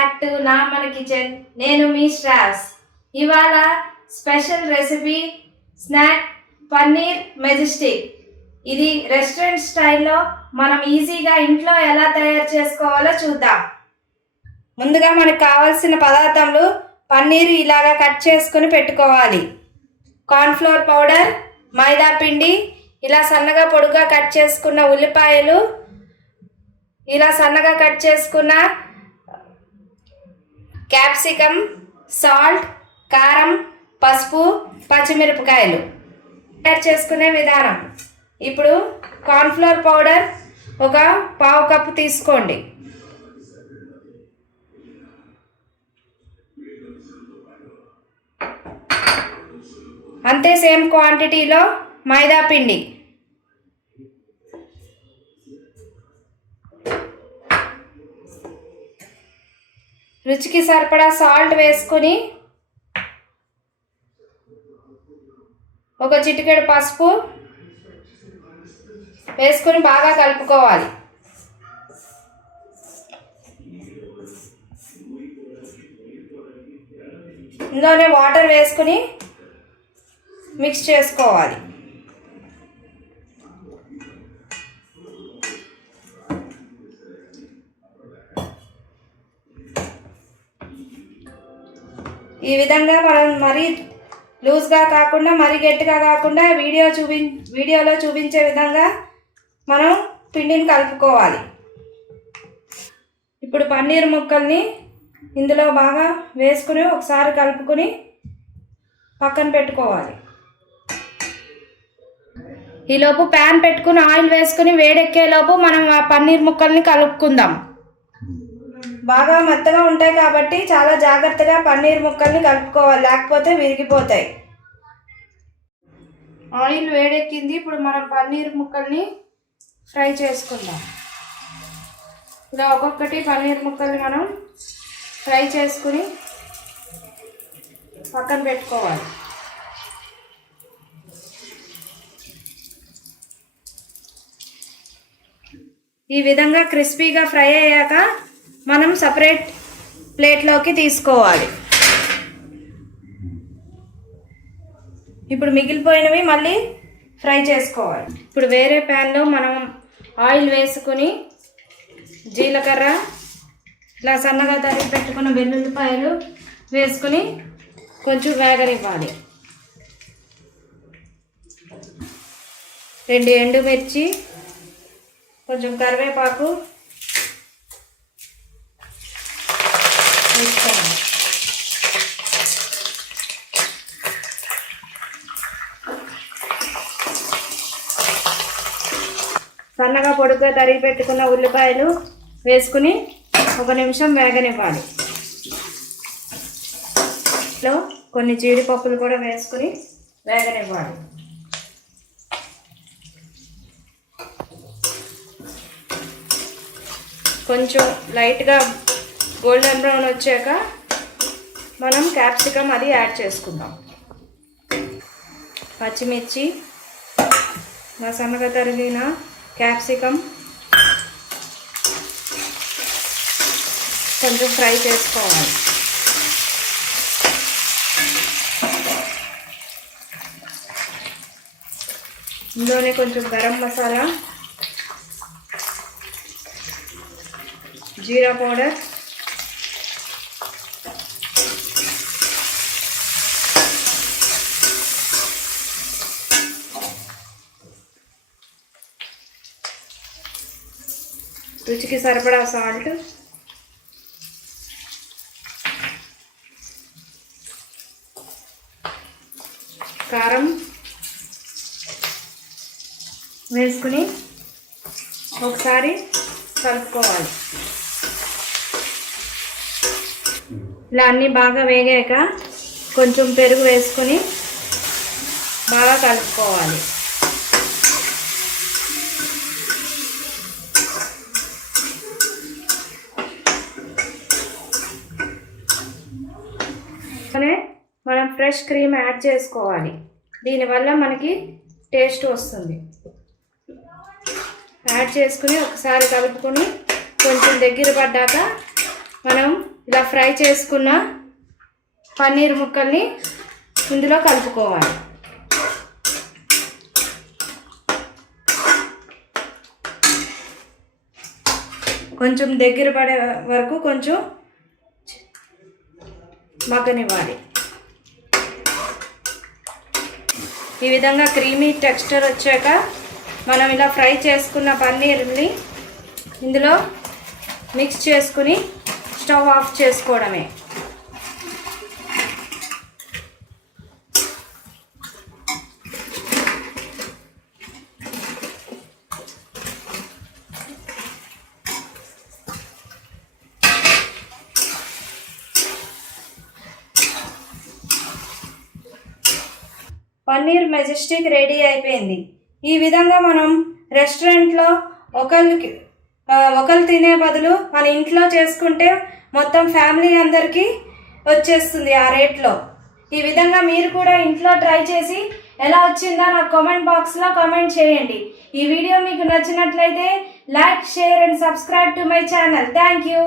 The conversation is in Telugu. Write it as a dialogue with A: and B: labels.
A: మన కిచెన్ నేను మీ స్ట్రాస్ ఇవాళ special recipe snack paneer majestic ఇది రెస్టారెంట్ స్టైల్లో మనం ఈజీగా ఇంట్లో ఎలా తయారు చేసుకోవాలో చూద్దాం. ముందుగా మనకు కావాల్సిన పదార్థాలు పన్నీర్ ఇలాగా కట్ చేసుకుని పెట్టుకోవాలి. కార్న్ఫ్లోర్ పౌడర్ మైదా పిండి ఇలా సన్నగా పొడుగా కట్ చేసుకున్న ఉల్లిపాయలు ఇలా సన్నగా కట్ చేసుకున్న క్యాప్సికమ్ సాల్ట్ కారం పసుపు పచ్చిమిరపకాయలు. తయారు చేసుకునే విధానం. ఇప్పుడు కార్న్ఫ్లోర్ పౌడర్ ఒక పావు కప్పు తీసుకోండి. అంతే సేమ్ క్వాంటిటీలో మైదా పిండి. రుచికి సరిపడా సాల్ట్ వేసుకొని ఒక చిటికెడు పసుపు వేసుకొని బాగా కలుపుకోవాలి. ఇందులోనే వాటర్ వేసుకుని మిక్స్ చేసుకోవాలి. ఈ విధంగా మనం మరీ లూజ్గా కాకుండా మరీ గట్టిగా కాకుండా వీడియో చూపి వీడియోలో చూపించే విధంగా మనం పిండిని కలుపుకోవాలి. ఇప్పుడు పన్నీర్ ముక్కల్ని ఇందులో బాగా వేసుకుని ఒకసారి కలుపుకొని పక్కన పెట్టుకోవాలి. ఈలోపు ప్యాన్ పెట్టుకుని ఆయిల్ వేసుకుని వేడెక్కేలోపు మనం ఆ పన్నీర్ ముక్కల్ని కలుపుకుందాం. బాగా మెత్తగా ఉంటాయి కాబట్టి చాలా జాగ్రత్తగా పన్నీర్ ముక్కల్ని కలుపుకోవాలి లేకపోతే విరిగిపోతాయి. ఆయిల్ వేడెక్కింది ఇప్పుడు మనం పన్నీర్ ముక్కల్ని ఫ్రై చేసుకుందాం. ఇలా ఒక్కొక్కటి పన్నీర్ ముక్కల్ని మనం ఫ్రై చేసుకుని పక్కన పెట్టుకోవాలి. ఈ విధంగా క్రిస్పీగా ఫ్రై అయ్యాక మనం సపరేట్ ప్లేట్లోకి తీసుకోవాలి. ఇప్పుడు మిగిలిపోయినవి మళ్ళీ ఫ్రై చేసుకోవాలి. ఇప్పుడు వేరే ప్యాన్లో మనం ఆయిల్ వేసుకుని జీలకర్ర ఇలా సన్నగా తరిగి పెట్టుకున్న వెల్లుల్లిపాయలు వేసుకుని కొంచెం వేగనివ్వాలి. రెండు ఎండుమిర్చి కొంచెం కరివేపాకు సన్నగా పొడుగ్గా తరిగి పెట్టుకున్న ఉల్లిపాయలు వేసుకుని ఒక నిమిషం వేగనివ్వాలి. లో కొన్ని జీడిపప్పులు కూడా వేసుకుని వేగనివ్వాలి. కొంచెం లైట్గా గోల్డెన్ బ్రౌన్ వచ్చాక మనం క్యాప్సికమ్ అది యాడ్ చేసుకుందాం. పచ్చిమిర్చి మా సన్నగా తరిగిన క్యాప్సికమ్ కొంచెం ఫ్రై చేసుకోవాలి ఇందులోనే కొంచెం గరం మసాలా జీరా పౌడర్ రుచికి సరిపడా సాల్ట్. కారం వేసుకుని ఒకసారి కలుపుకోవాలి. ఇలా అన్నీ బాగా వేగాక కొంచెం పెరుగు వేసుకుని బాగా కలుపుకోవాలి. మనం ఫ్రెష్ క్రీమ్ యాడ్ చేసుకోవాలి. దీనివల్ల మనకి టేస్ట్ వస్తుంది. యాడ్ చేసుకుని ఒకసారి కలుపుకొని కొంచెం దగ్గర పడ్డాక మనం ఇలా ఫ్రై చేసుకున్న పన్నీర్ ముక్కల్ని ఇందులో కలుపుకోవాలి. కొంచెం దగ్గర పడే వరకు కొంచెం మగ్గనివ్వాలి. ఈ విధంగా క్రీమీ టెక్స్చర్ వచ్చాక మనం ఇలా ఫ్రై చేసుకున్న పన్నీర్ని ఇందులో మిక్స్ చేసుకుని స్టవ్ ఆఫ్ చేసుకోవడమే. పన్నీర్ మెజెస్టిక్ రెడీ అయిపోయింది. ఈ విధంగా మనం రెస్టారెంట్లో ఒకరికి ఒకరు తినే బదులు మన ఇంట్లో చేసుకుంటే మొత్తం ఫ్యామిలీ అందరికీ వచ్చేస్తుంది ఆ రేట్లో. ఈ విధంగా మీరు కూడా ఇంట్లో ట్రై చేసి ఎలా వచ్చిందో నాకు కామెంట్ బాక్స్లో కామెంట్ చేయండి. ఈ వీడియో మీకు నచ్చినట్లయితే like share and subscribe to my channel. Thank you.